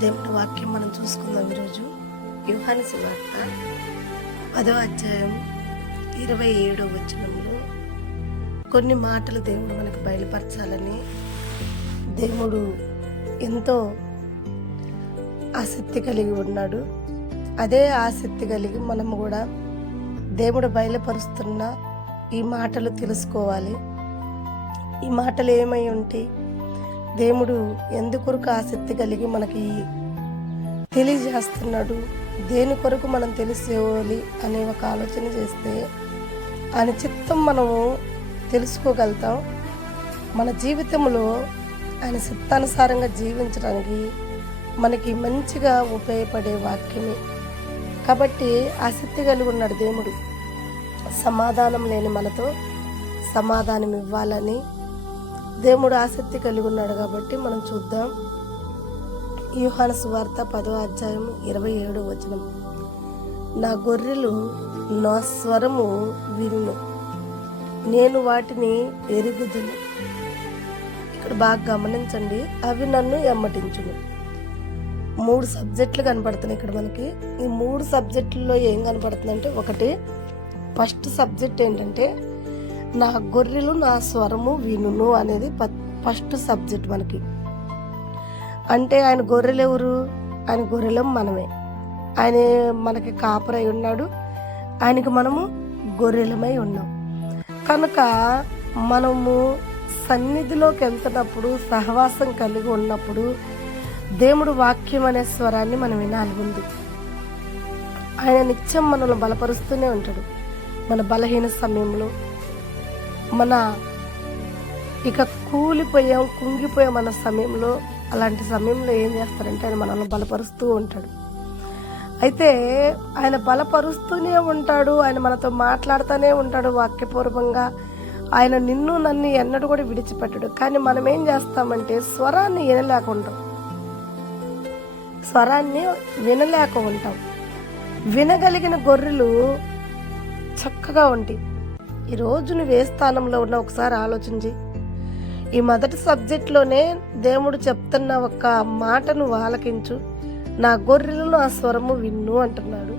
దేవుని వాక్యం మనం చూసుకుందాం ఈరోజు. వ్యూహాని సువార్త పదో అధ్యాయం ఇరవై ఏడో వచనంలో కొన్ని మాటలు దేవుడు మనకు బయలుపరచాలని దేవుడు ఎంతో ఆసక్తి కలిగి ఉన్నాడు. అదే ఆసక్తి కలిగి మనము కూడా దేవుడు బయలుపరుస్తున్న ఈ మాటలు తెలుసుకోవాలి. ఈ మాటలు ఏమై ఉంటాయి దేవుడు ఎందుకొరకు ఆసక్తి కలిగి మనకి తెలియజేస్తున్నాడు. దేని కొరకు మనం తెలుసుకోవాలి అనే ఒక ఆలోచన చేస్తే ఆయన చిత్తం మనము తెలుసుకోగలుగుతాం. మన జీవితంలో ఆయన చిత్తానుసారంగా జీవించడానికి మనకి మంచిగా ఉపయోగపడే వాక్యమే. కాబట్టి ఆసక్తి కలిగి ఉన్నాడు దేవుడు. సమాధానం లేని మనతో సమాధానం ఇవ్వాలని దేవుడు ఆసక్తి కలిగి ఉన్నాడు కాబట్టి మనం చూద్దాం. యూహాన సువార్త పదో అధ్యాయం ఇరవై ఏడు వచనం. నా గొర్రెలు నా స్వరము విను నేను వాటిని ఎరుగుదును. ఇక్కడ బాగా గమనించండి అవి నన్ను ఎమ్మటించును. మూడు సబ్జెక్టులు కనపడుతున్నాయి ఇక్కడ మనకి. ఈ మూడు సబ్జెక్టుల్లో ఏం కనపడుతుందంటే ఒకటి ఫస్ట్ సబ్జెక్ట్ ఏంటంటే నా గొర్రెలు నా స్వరము వినును అనేది ఫస్ట్ సబ్జెక్ట్ మనకి. అంటే ఆయన గొర్రెలు ఎవరు? ఆయన గొర్రెలం మనమే. ఆయన మనకి కాపరై ఉన్నాడు. ఆయనకి మనము గొర్రెలమై ఉన్నాం. కనుక మనము సన్నిధిలోకి వెళ్తున్నప్పుడు సహవాసం కలిగి ఉన్నప్పుడు దేవుడు వాక్యం అనే స్వరాన్ని మనం వినాలి ముందు. ఆయన నిత్యం మనల్ని బలపరుస్తూనే ఉంటాడు. మన బలహీన సమయంలో మన ఇక కూలిపోయాం కుంగిపోయాం మన సమయంలో అలాంటి సమయంలో ఏం చేస్తారంటే ఆయన మనల్ని బలపరుస్తూ ఉంటాడు. అయితే ఆయన బలపరుస్తూనే ఉంటాడు ఆయన మనతో మాట్లాడుతూనే ఉంటాడు వాక్యపూర్వకంగా ఆయన నిన్ను నన్ను ఎన్నడూ కూడా విడిచిపెట్టడు. కానీ మనం ఏం చేస్తామంటే స్వరాన్ని వినలేక ఉంటాం. స్వరాన్ని వినలేక ఉంటాం. వినగలిగిన గొర్రెలు చక్కగా ఉంటాయి. ఈరోజు నువ్వు ఏ స్థానంలో ఉన్నా ఒకసారి ఆలోచించి ఈ మొదటి సబ్జెక్ట్లోనే దేవుడు చెప్తున్న ఒక మాటను ఆలకించు నా గొర్రెలను ఆ స్వరము విన్ను అంటున్నాడు.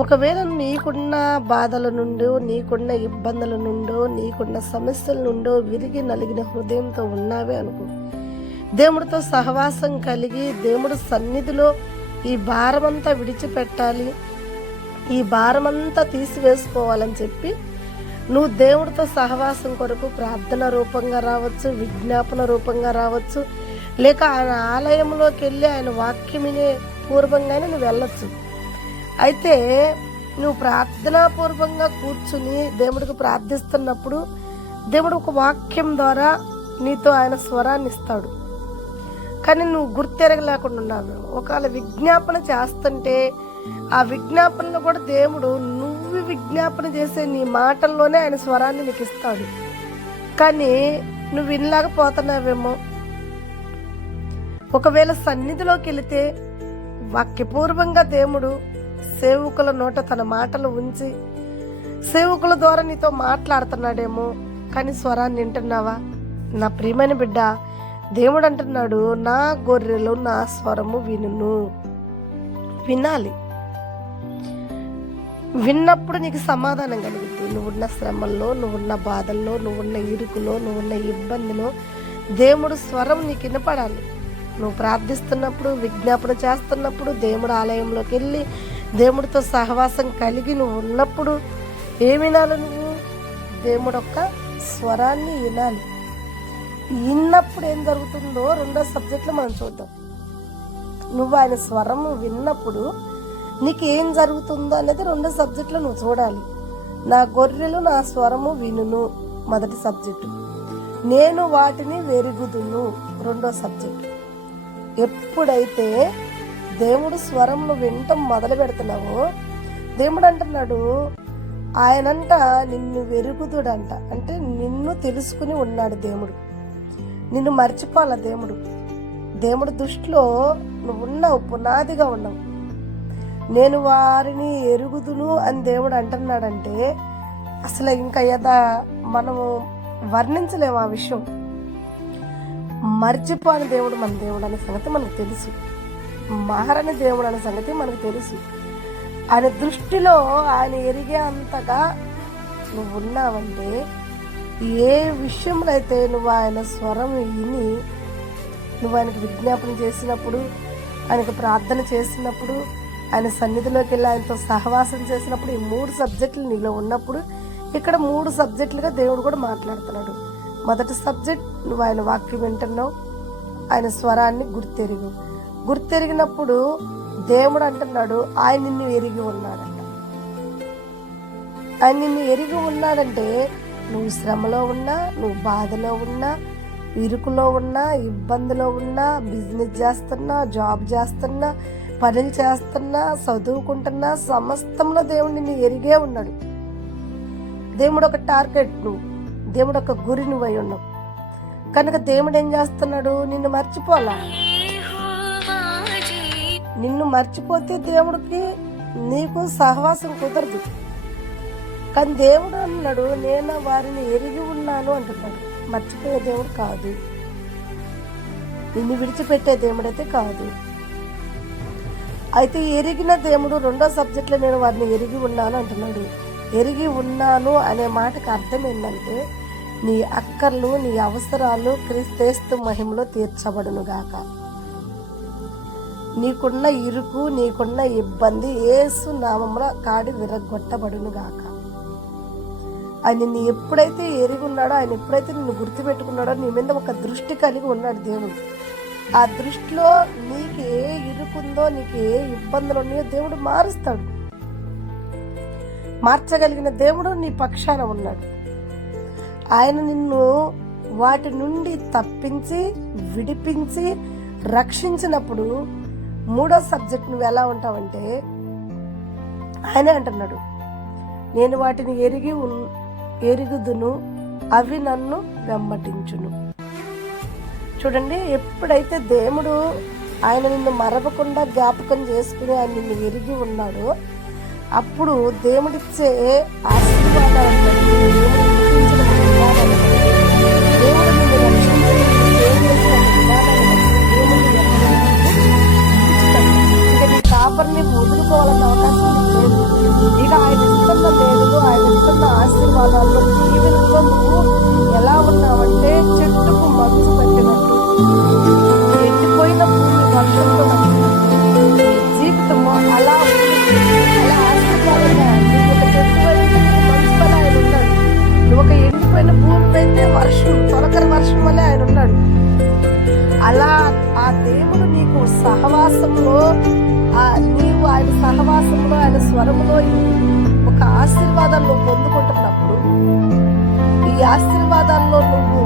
ఒకవేళ నీకున్న బాధల నుండో నీకున్న ఇబ్బందుల నుండో నీకున్న సమస్యల నుండో విరిగి నలిగిన హృదయంతో ఉన్నావే అనుకో. దేవుడితో సహవాసం కలిగి దేవుడు సన్నిధిలో ఈ భారమంతా విడిచిపెట్టాలి. ఈ భారమంతా తీసివేసుకోవాలని చెప్పి నువ్వు దేవుడితో సహవాసం కొరకు ప్రార్థన రూపంగా రావచ్చు విజ్ఞాపన రూపంగా రావచ్చు. లేక ఆయన ఆలయంలోకి వెళ్ళి ఆయన వాక్యమినే పూర్వంగానే నువ్వు వెళ్ళొచ్చు. అయితే నువ్వు ప్రార్థనాపూర్వంగా కూర్చుని దేవుడికి ప్రార్థిస్తున్నప్పుడు దేవుడు ఒక వాక్యం ద్వారా నీతో ఆయన స్వరాన్ని ఇస్తాడు. కానీ నువ్వు గుర్తెరగలేకుండా ఉన్నావు. ఒకవేళ విజ్ఞాపన చేస్తుంటే ఆ విజ్ఞాపనలో కూడా దేవుడు నువ్వు విజ్ఞాపన చేసే నీ మాటల్లోనే ఆయన స్వరాన్ని నీకు ఇస్తాడు. కానీ నువ్వు వినలేకపోతున్నావేమో. ఒకవేళ సన్నిధిలోకి వెళితే వాక్యపూర్వంగా దేవుడు సేవకుల నోట తన మాటలు ఉంచి సేవకుల ద్వారా నీతో మాట్లాడుతున్నాడేమో కానీ స్వరాన్ని వింటున్నావా? నా ప్రియమైన బిడ్డ దేవుడు అంటున్నాడు నా గొర్రెలు నా స్వరము వినును. వినాలి. విన్నప్పుడు నీకు సమాధానం కలుగుతుంది. నువ్వున్న శ్రమల్లో నువ్వున్న బాధల్లో నువ్వున్న ఇరుకులో నువ్వున్న ఇబ్బందిలో దేవుడు స్వరం నీకు వినపడాలి. నువ్వు ప్రార్థిస్తున్నప్పుడు విజ్ఞాపన చేస్తున్నప్పుడు దేవుడు ఆలయంలోకి వెళ్ళి దేవుడితో సహవాసం కలిగి నువ్వు ఉన్నప్పుడు ఏమి వినాలి నువ్వు? దేవుడు యొక్క స్వరాన్ని వినాలి. విన్నప్పుడు ఏం జరుగుతుందో రెండో సబ్జెక్ట్లో మనం చూద్దాం. నువ్వు ఆయన స్వరము విన్నప్పుడు నీకు ఏం జరుగుతుందో అనేది రెండో సబ్జెక్టులు నువ్వు చూడాలి. నా గొర్రెలు నా స్వరము వినును మొదటి సబ్జెక్టు. నేను వాటిని వెరుగుదును రెండో సబ్జెక్టు. ఎప్పుడైతే దేవుడు స్వరంను వినటం మొదలు పెడుతున్నావో దేవుడు అంటున్నాడు ఆయనంట నిన్ను వెరుగుదుడంట. అంటే నిన్ను తెలుసుకుని ఉన్నాడు దేవుడు. నిన్ను మర్చిపోవాల దేవుడు. దేవుడు దృష్టిలో నువ్వు ఉన్నావు పునాదిగా ఉన్నావు. నేను వారిని ఎరుగుదును అని దేవుడు అంటున్నాడంటే అసలు ఇంకా యథా మనము వర్ణించలేము ఆ విషయం. మర్చిపోని దేవుడు మన దేవుడు అనే సంగతి మనకు తెలుసు. మారని దేవుడు అనే సంగతి మనకు తెలుసు. ఆయన దృష్టిలో ఆయన ఎరిగే అంతగా నువ్వు ఉన్నావంటే ఏ విషయంలో అయితే నువ్వు ఆయన స్వరం విని నువ్వు ఆయనకు విజ్ఞాపన చేసినప్పుడు ఆయనకు ప్రార్థన చేసినప్పుడు ఆయన సన్నిధిలోకి వెళ్ళి ఆయనతో సహవాసం చేసినప్పుడు ఈ మూడు సబ్జెక్టులు నీలో ఉన్నప్పుడు ఇక్కడ మూడు సబ్జెక్టులుగా దేవుడు కూడా మాట్లాడుతున్నాడు. మొదటి సబ్జెక్ట్ నువ్వు ఆయన వాక్యం వింటున్నావు ఆయన స్వరాన్ని గుర్తెరుగు. గుర్తెరిగినప్పుడు దేవుడు అంటున్నాడు ఆయన నిన్ను ఎరిగి ఉన్నాడంట. ఆయన నిన్ను ఎరిగి ఉన్నాడంటే నువ్వు శ్రమలో ఉన్నా నువ్వు బాధలో ఉన్నా ఇరుకులో ఉన్నా ఇబ్బందిలో ఉన్నా బిజినెస్ చేస్తున్నా జాబ్ చేస్తున్నా పనులు చేస్తున్నా చదువుకుంటున్నా సమస్తంలో దేవుడు నిన్ను ఎరిగే ఉన్నాడు. దేవుడు ఒక టార్గెట్ నువ్వు దేవుడు ఒక గురి నువ్వై ఉన్నావు. కనుక దేవుడు ఏం చేస్తున్నాడు? నిన్ను మర్చిపోలా నిన్ను మర్చిపోతే దేవుడికి నీకు సహవాసం కుదరదు. కానీ దేవుడు అన్నాడు నేను వారిని ఎరిగి ఉన్నాను అంటున్నాడు. మర్చిపోయే దేవుడు కాదు. నిన్ను విడిచిపెట్టే దేవుడైతే కాదు. అయితే ఎరిగిన దేవుడు రెండో సబ్జెక్ట్లో నేను వారిని ఎరిగి ఉన్నాను అంటున్నాడు. ఎరిగి ఉన్నాను అనే మాటకు అర్థం ఏంటంటే నీ అక్కర్లు నీ అవసరాలు క్రీస్తేస్తు మహిమలో తీర్చబడును గాక. నీకున్న ఇరుకు నీకున్న ఇబ్బంది ఏసు నామంలో కాడి విరగొట్టబడునుగాక ఆయన నీ ఎప్పుడైతే ఎరిగి ఉన్నాడో ఆయన ఎప్పుడైతే నిన్ను గుర్తుపెట్టుకున్నాడో నీ మీద ఒక దృష్టి కలిగి ఉన్నాడు దేవుడు. ఆ దృష్టిలో నీకు ఏ ఇరుకుందో నీకు ఏ ఇబ్బందులు ఉన్నాయో దేవుడు మారుస్తాడు. మార్చగలిగిన దేవుడు నీ పక్షాన ఉన్నాడు. ఆయన నిన్ను వాటి నుండి తప్పించి విడిపించి రక్షించినప్పుడు మూడో సబ్జెక్ట్ నువ్వు ఎలా ఉంటావంటే ఆయనే అంటున్నాడు. నేను వాటిని ఎరిగి ఉన్ ఎరుగుదును అవి నన్ను వెంబటించును చూడండి ఎప్పుడైతే దేవుడు ఆయన నిన్ను మరవకుండా జ్ఞాపకం చేసుకుని ఆయన నిన్ను ఎరిగి ఉన్నాడో అప్పుడు దేవుడిచ్చే ఆశీర్వాదాలను ఆయన ఒక ఆశీర్వాదాలు పొందుకుంటున్నప్పుడు ఈ ఆశీర్వాదాల్లో నువ్వు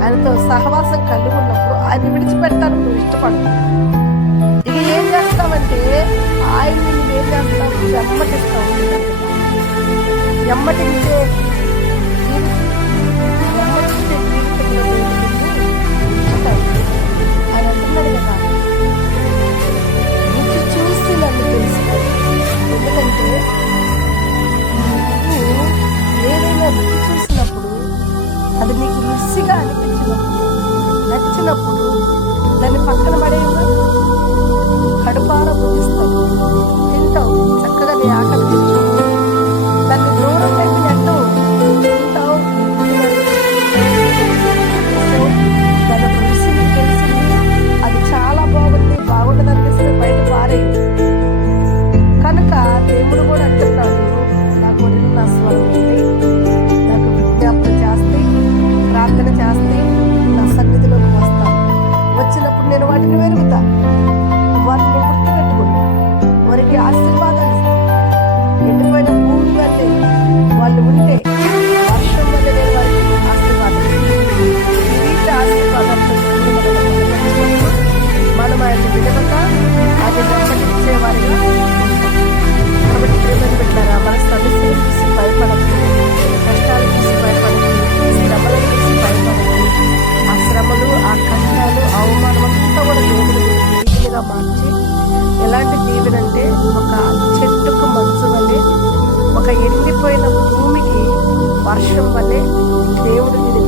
ఆయనతో సహవాసం కలిగి ఉన్నప్పుడు ఆయన విడిచిపెట్టాలని నువ్వు ఇష్టపడవు ఇక ఏం చేస్తావంటే ఆయన్ని నువ్వు ఏం చేస్తావు ఎమ్మటిస్తావు. ఎమ్మటించే వర్షం వల్లే దేవుడు నిన్ను